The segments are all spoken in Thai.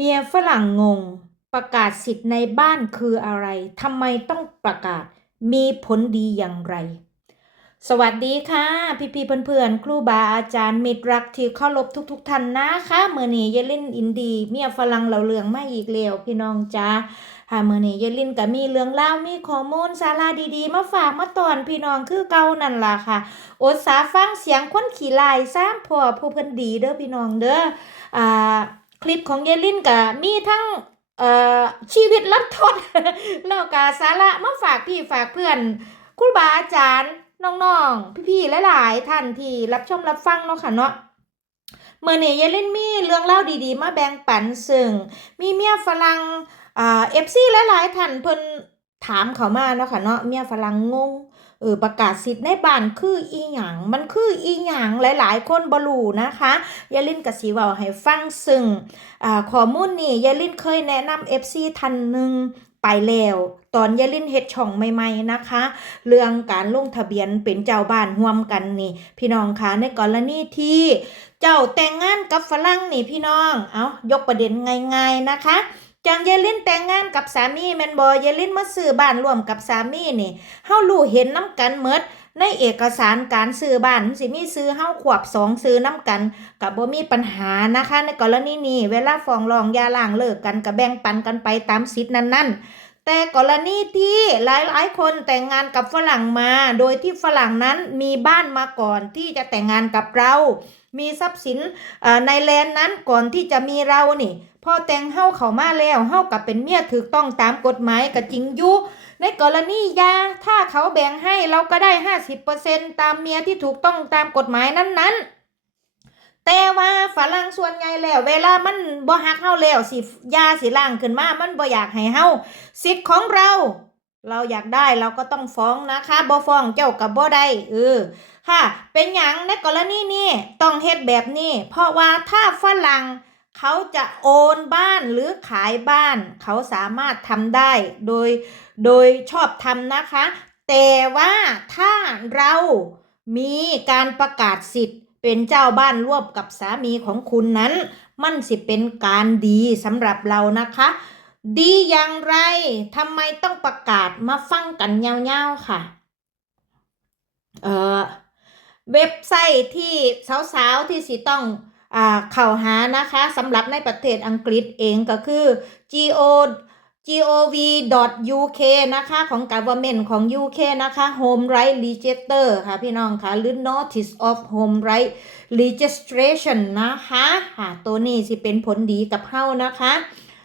เมียฝรั่งงง ประกาศสิทธิ์ในบ้านคืออะไรทำไมต้องประกาศ มีผลดีอย่างไร สวัสดีค่ะ พี่พี่เพื่อนๆ ครูบาอาจารย์มิตรรักที่เคารพทุกๆท่านนะคะเมื่อนี้เยลินอินดีเมียฝรั่งเหล่าเรืองมาอีกแล้วพี่น้องจ้าค่ะเมื่อนี้เยลินก็มีเรื่องเล่ามีข้อมูลสาระดีๆ มาฝากมาตอนพี่น้องคือเก่านั่นล่ะค่ะอดสาฟังเสียงคนขี่ลายซ้ำพอผู้เพิ่นดีเด้อพี่น้องเด้ออ่า คลิปของเยลินก็มีทั้งเอ่อชีวิตลับทดแล้วก็สาระมาฝากพี่ฝากเพื่อนครูบาอาจารย์น้องๆ พี่ๆหลายๆท่านที่รับชมรับฟังเนาะค่ะเนาะเมื่อเนี้เยลินมีเรื่องเล่าดีๆ มาแบ่งปันซึ่ง มีเมียฝรั่งอ่าเอฟซีหลายๆท่านเพิ่นถามเขามาเนาะค่ะเนาะเมียฝรั่งงง เออประกาศสิทธิ์ในบ้านคืออีหยังมันคืออีหยังหลาย ๆ คนบ่รู้นะคะยายลินก็สิเว้าให้ฟังซึ่งอ่าข้อมูลนี้ยายลินเคยแนะนำ FC ท่านหนึ่งไปแล้วตอนยายลินเฮ็ดช่องใหม่ๆนะคะ เรื่องการลงทะเบียนเป็นเจ้าบ้านร่วมกันนี่ พี่น้องคะในกรณีที่เจ้าแต่งงานกับฝรั่งนี่พี่น้องเอายกประเด็นง่าย ๆนะคะ จังเยลินแต่งงานกับสามีแมนบ่เยายลินมาซื้อบ้านร่วมกับสามีนี่เฮารู้เห็นน้ำกันเมดในเอกสารการซื้อบ้านสิมีซื้อเฮาขวบสองซื้อน้ำกันกับบ่มีปัญหานะคะ ในกรณีนี้เวลาฟ้องร้องยาล้างเลิกกันก็แบ่งปันกันไปตามสิทธินั้น ๆแต่กรณีที่หลายๆ คนแต่งงานกับฝรั่งมา โดยที่ฝรั่งนั้นมีบ้านมาก่อนที่จะแต่งงานกับเรา มีทรัพย์สินในแลนด์นั้นก่อนที่จะมีเรานี่พอแต่งเฮาเขามาแล้วเฮากับเป็นเมียถูกต้องตามกฎหมายก็จริงยู่ในกรณียาถ้าเขาแบ่งให้เราก็ได้ห้าสิบเปอร์เซ็นตามเมียที่ถูกต้องตามกฎหมายนั้นๆแต่ว่าฝรั่งส่วนใหญ่แล้ว เวลามันบ่ฮักเฮาแล้วสิยาสิล่างขึ้นมา มันบ่อยากให้เฮาสิทธิ์ของเรา เราอยากได้เราก็ต้องฟ้องนะคะบ่ฟ้องเจ้ากับบ่ได้เออค่ะ เป็นหยังในกรณีนี้ต้องเฮ็ดแบบนี้ เพราะว่าถ้าฝรั่งเขาจะโอนบ้านหรือขายบ้าน เขาสามารถทำได้โดยโดยชอบทำนะคะ แต่ว่าถ้าเรามีการประกาศสิทธิ์เป็นเจ้าบ้านร่วมกับสามีของคุณนั้น มันสิเป็นการดีสำหรับเรานะคะ ดีอย่างไรทำไมต้องประกาศมาฟังกันยาๆค่ะ เออเว็บไซต์ที่สาวๆที่สิต้องอ่าเข้าหานะคะสำหรับในประเทศอังกฤษเองก็คือ go gov.uk นะคะของ government ของ UK นะคะ Home Right Register ค่ะพี่น้องค่ะ หรือ Notice of Home Right Registration นะคะะตัวนี้สิเป็นผลดีกับเฮานะคะ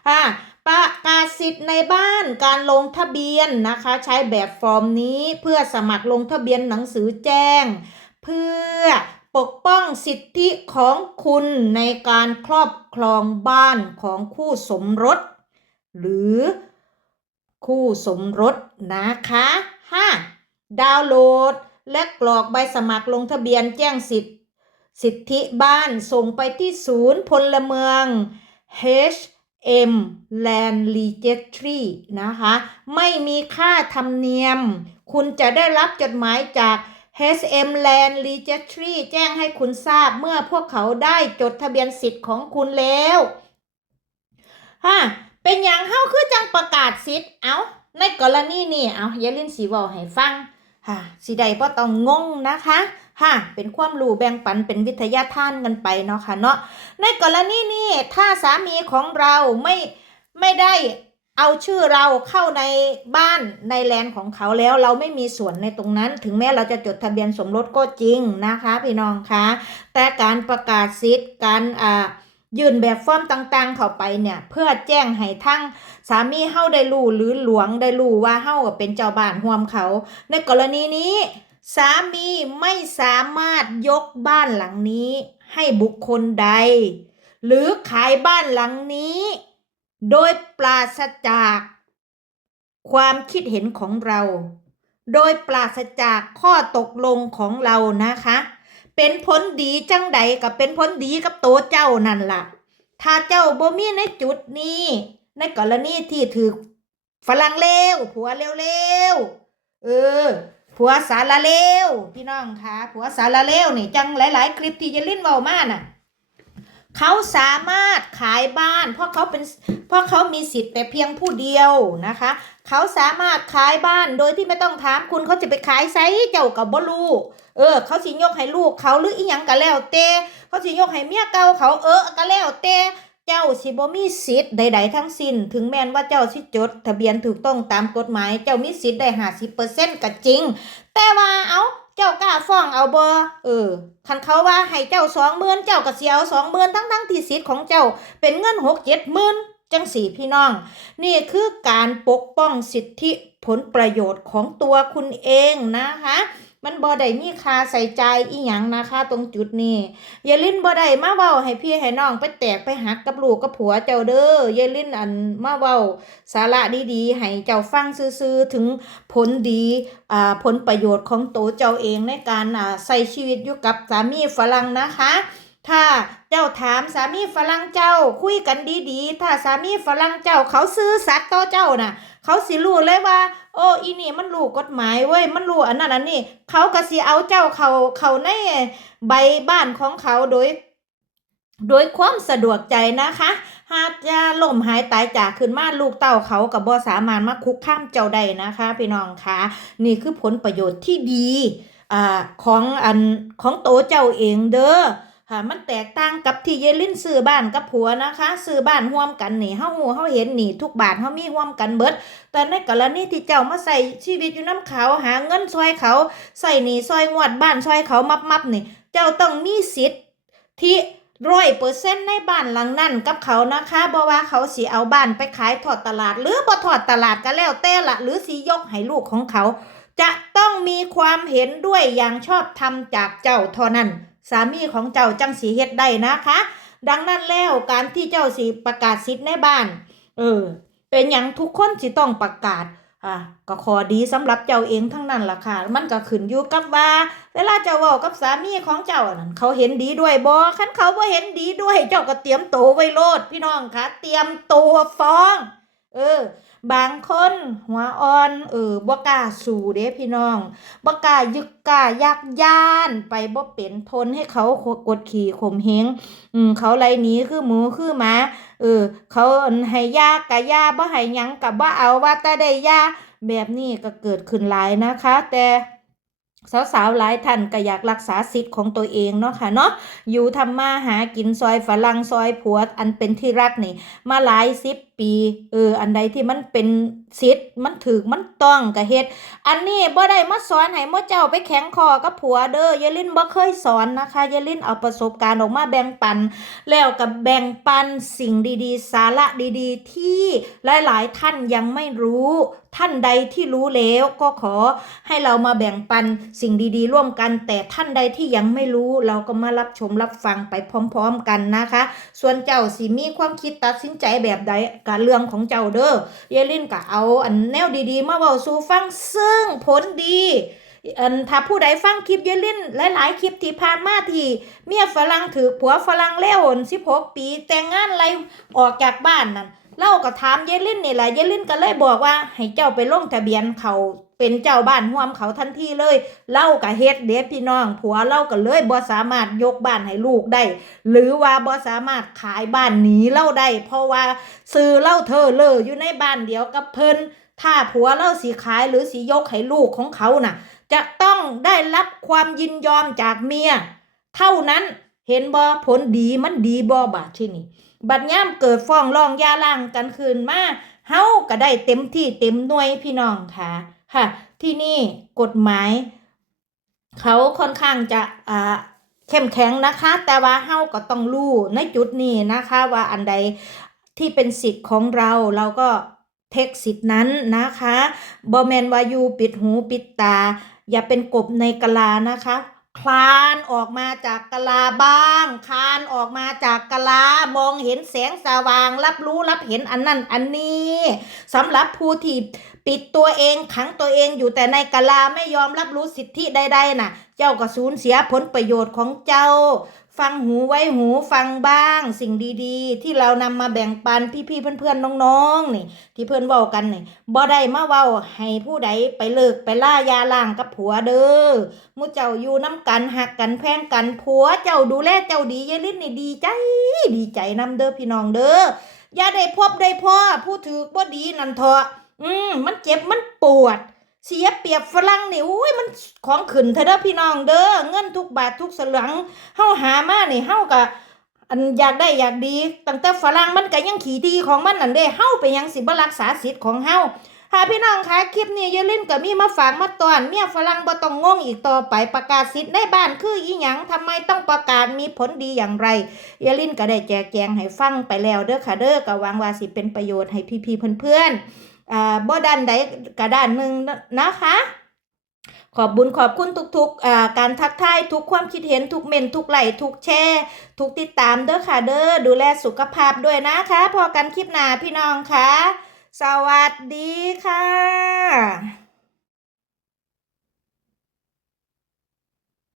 อ่า ประกาศสิทธิ์ในบ้านการลงทะเบียนนะคะ ใช้แบบฟอร์มนี้เพื่อสมัครลงทะเบียนหนังสือแจ้ง เพื่อปกป้องสิทธิของคุณในการครอบครองบ้านของคู่สมรส หรือคู่สมรสนะคะห้าดาวน์โหลด และกรอกใบสมัครลงทะเบียนแจ้งสิทธิสิทธิบ้านส่งไปที่ศูนย์พลเมือง H M Land Registry นะคะ ไม่มีค่าธรรมเนียม คุณจะได้รับจดหมายจาก HM Land Registry แจ้งให้คุณทราบเมื่อพวกเขาได้จดทะเบียนสิทธิ์ของคุณแล้วฮะเป็นอย่างเฮาคือจังประกาศสิทธิ์ เอาในกรณีนี้เอาอย่าลินสีบอกให้ฟัง ค่ะสิใดบ่ต้องงงนะคะ ค่ะเป็นความรู้แบ่งปันเป็นวิทยาทานกันไปเนาะค่ะเนาะในกรณีนี้ถ้าสามีของเราไม่ไม่ได้เอาชื่อเราเข้าในบ้านในแลนด์ของเขาแล้วเราไม่มีส่วนในตรงนั้น ถึงแม้เราจะจดทะเบียนสมรสก็จริงนะคะพี่น้องคะแต่การประกาศสิทธิ์การอ่ายื่นแบบฟอร์มต่างๆ เข้าไปเนี่ย เพื่อแจ้งให้ทั้งสามีเฮาได้รู้หรือหลวงได้รู้ว่าเฮาเป็นเจ้าบ้านร่วมเขา ในกรณีนี้ สามีไม่สามารถยกบ้านหลังนี้ ให้บุคคลใด หรือขายบ้านหลังนี้ โดยปราศจาก ความคิดเห็นของเรา โดยปราศจากข้อตกลงของเรานะคะ เป็นผลดีจังใดกับเป็นผลดีกับโตเจ้านั่นล่ะ ถ้าเจ้าบ่มีในจุดนี้ ในกรณีที่ถือฝรั่งเลวผัวเลวๆเออ ผัวสารเลวพี่น้องคะผัวสารเลวนี่จังหลาย ๆ คลิปที่จะลิ้นเว้ามาน่ะเขาสามารถขายบ้าน เพราะเขาเป็นเพราะเขามีสิทธิ์แต่เพียงผู้เดียวนะคะ เขาสามารถขายบ้านโดยที่ไม่ต้องถามคุณเขาจะไปขายไซเจ้ากับบลูเออ เขาสิยกให้ลูกเขาหรืออีหยังก็แล้วแต่เขาสิยกให้เมียเก่าเขาเออก็แล้วแต่ เจ้าสิบ่มีสิทธิ์ใด ๆ ทั้งสิ้น ถึงแม้นว่าเจ้าสิจด ทะเบียนถูกต้องตามกฎหมาย เจ้ามีสิทธิ์ได้ห้าสิบเปอร์เซ็นต์ก็จริง แต่ว่าเอาเจ้ากล้าฟ้องเอาบ่เออคันเขาว่าให้เจ้าสองหมื่นเจ้าก็เสิเอาสองหมื่นทั้งทั้งที่สิทธิ์ของเจ้าเป็นเงินหกเจ็ดหมื่นจังสี่พี่น้อง นี่คือการปกป้องสิทธิผลประโยชน์ของตัวคุณเองนะคะ มันบ่ได้มีค่าใส่ใจอีหยังนะคะ ตรงจุดนี้อย่าลิ้นบ่ได้มาเว้าให้พี่ให้น้องไปแตกไปหักกับลูกกับผัวเจ้าเด้ออย่าลิ้นอันมาเว้าสาระดีๆให้เจ้าฟังซื่อๆถึงผลดีอ่าผลประโยชน์ของโตเจ้าเองในการอ่าใส่ชีวิตอยู่กับสามีฝรั่งนะคะ ถ้าเจ้าถามสามีฝรั่งเจ้าคุยกันดีๆ ถ้าสามีฝรั่งเจ้าเขาซื้อสัตย์ต่อเจ้าน่ะ เขาสิรู้เลยว่า โอ้อีนี่มันรู้กฎหมายเว้ยมันรู้อันนั้นอันนี้เขาก็สิเอาเจ้าเขาเขาในใบบ้านของเขาโดย โดยความสะดวกใจนะคะหากจะล่มหายตายจากขึ้นมาลูกเต้าเขากับบ่สามารถมาคุกข้ามเจ้าได้นะคะพี่น้องคะนี่คือผลประโยชน์ที่ดีอ่าของอันของโตเจ้าเองเด้อ ค่ะมันแตกต่างกับที่เยลินซื้อบ้านกับผัวนะคะซื้อบ้านร่วมกันนี่เฮาฮู้เฮาเห็นนี่ทุกบาทเฮามีร่วมกันเบิด แต่ในกรณีที่เจ้ามาใส่ชีวิตอยู่น้ำเขาหาเงินซอยเขาใส่หนีซอยงวดบ้านซอยเขามับมับนี่ เจ้าต้องมีสิทธิ์ที่ร้อยเปอร์เซ็นต์ในบ้านหลังนั้นกับเขานะคะบ่ว่าเขาสิเอาบ้านไปขายทอดตลาด หรือบ่ทอดตลาดก็แล้วแต่ละหรือสิยกให้ลูกของเขา จะต้องมีความเห็นด้วยอย่างชอบธรรมจากเจ้าเท่านั้น สามีของเจ้าจังสีเฮ็ดได้นะคะ ดังนั้นแล้วการที่เจ้าสิประกาศสิทธิ์ในบ้าน เออ เป็นอย่างทุกคนสิต้องประกาศอะก็ขอดีสำหรับเจ้าเองทั้งนั้นล่ะค่ะ มันก็ขึ้นอยู่กับว่า เวลาเจ้าเว้ากับสามีของเจ้านั่นเขาเห็นดีด้วยบ่คันเขาบ่เห็นดีด้วย เจ้าก็เตรียมตัวไว้โลดพี่น้องค่ะ เตรียมตัวฟ้อง เออ บางคนหัวอ่อนเออบ่กล้าสู้เด้พี่น้องบ่กล้ายึกกล้ายักย่านไปบ่เป็นทนให้เขากดขี่ข่มเหงอืมเขาไล่หนีคือหมูคือหมาเออ เขาให้ยากะยาบ่ให้ยังกะบ่เอาว่าแต่ได้ยาแบบนี้ก็เกิดขึ้นหลายนะคะ แต่สาวๆหลายท่านก็อยากรักษาสิทธิ์ของตัวเองเนาะค่ะเนาะอยู่ทำมาหากินซอยฝรั่งซอยผัวอันเป็นที่รักนี่ มาหลายสิบปีเอออันใดที่มันเป็นสิทธิ์มันถูกมันต้องก็เฮ็ด อันนี้บ่ได้มาสอนให้หมอเจ้าไปแข็งคอกับผัวเด้อยายลินบ่เคยสอนนะคะยายลินเอาประสบการณ์ออกมาแบ่งปัน แล้วกับแบ่งปันสิ่งดีๆ สาระดีๆ ที่หลายๆท่านยังไม่รู้ท่านใดที่รู้แล้วก็ขอให้เรามาแบ่งปันสิ่งดีๆ ร่วมกัน แต่ท่านใดที่ยังไม่รู้เราก็มารับชมรับฟังไปพร้อม ๆ กันนะคะ ส่วนเจ้าสิมีความคิดตัดสินใจแบบใดกับเรื่องของเจ้าเด้อเยลินก็เอาอันแนวดีๆ มาเว้าสู่ฟังซึ่งผลดีอันถ้าผู้ใดฟังคลิปเยลินหลายๆคลิปที่ผ่านมาที่เมียฝรั่งถือผัวฝรั่งเล้วสิบหกปีแต่งงานไรออกจากบ้านนั่นเล่าก็ถามเยลินนี่แหละเยลินก็เลยบอกว่าให้เจ้าไปลงทะเบียนเขา เป็นเจ้าบ้านห่วมเขาทันทีเลย เล่ากับเฮ็ดเด็พี่น้อง ผัวเล่าก็เลยบ่สามารถยกบ้านให้ลูกได้ หรือว่าบ่สามารถขายบ้านหนีเล่าได้ เพราะว่าซื้อเล่าเธอเลออยู่ในบ้านเดียวกับเพิ่นถ้าผัวเล่าสีขายหรือสียกให้ลูกของเขาน่ะ จะต้องได้รับความยินยอมจากเมีย เท่านั้นเห็นบ่ผลดีมันดีบ่บาดที่นี่บัดย่ามเกิดฟ้องร้องยาล่างกันคืนมาเฮาก็ได้เต็มที่เต็มหน่วยพี่น้องค่ะ ค่ะ ที่นี่กฎหมาย เขาค่อนข้างจะอ่าเข้มแข็งนะคะ แต่ว่าเฮาก็ต้องรู้ในจุดนี้นะคะ ว่าอันใดที่เป็นสิทธิ์ของเราเราก็เทคสิทธิ์นั้นนะคะบอแมนวายูปิดหูปิดตา อย่าเป็นกบในกะลานะคะ คลานออกมาจากกะลาบ้าง คลานออกมาจากกะลามองเห็นแสงสว่าง รับรู้รับเห็นอันนั้นอันนี้สำหรับผู้ที่ปิดตัวเองขังตัวเองอยู่แต่ในกะลาไม่ยอมรับรู้สิทธิใดๆน่ะ เจ้าก็สูญเสียผลประโยชน์ของเจ้า ฟังหูไว้หูฟังบ้าง สิ่งดีๆ ที่เรานำมาแบ่งปันพี่ๆเพื่อนๆน้องๆนี่ ที่เพื่อนเว้ากันนี่บ่ได้มาเว้าให้ผู้ใดไปเลิกไปล่ายาล่างกับผัวเด้อมู่เจ้าอยู่น้ำกันหักกันแพงกันผัวเจ้าดูแลเจ้าดียายลิ้นนี่ดีใจ ดีใจนำเด้อพี่น้องเด้ออย่าได้พบได้พ่อผู้ถือบ่ดีนั่นเถอะอืมมันเจ็บมันปวด เสียเปรียบฝรั่งนี่อุ้ยมันของขึ้นเถอเด้อพี่น้องเด้อเงินทุกบาททุกสลึงเฮาหามานี่เฮาก็อันอยากได้อยากดีตั้งแต่ฝรั่งมันก็ยังขี่ดีของมันนั่นเด้เฮาไปยังสิบ่รักษาสิทธิ์ของเฮาค่ะพี่น้องคะคลิปนี้อย่าลืมก็มีมาฝากมาตอนเมียฝรั่งบ่ต้องงงอีกต่อไปประกาศสิทธิ์ในบ้านคืออีหยังทำไมต้องประกาศมีผลดีอย่างไรอย่าลืมก็ได้แจกแจงให้ฟังไปแล้วเด้อค่ะเด้อก็หวังว่าสิเป็นประโยชน์ให้พี่ๆเพื่อนๆ อ่าบ่ด้านใดกระด้านหนึ่งนะคะ ขอบบุญขอบคุณทุกๆอ่าการทักทายทุกความคิดเห็นทุกเมนทุกไลทุกแชร์ทุกติดตามเด้อค่ะเด้อดูแลสุขภาพด้วยนะคะพอกันคลิปหน้าพี่น้องค่ะ สวัสดีค่ะ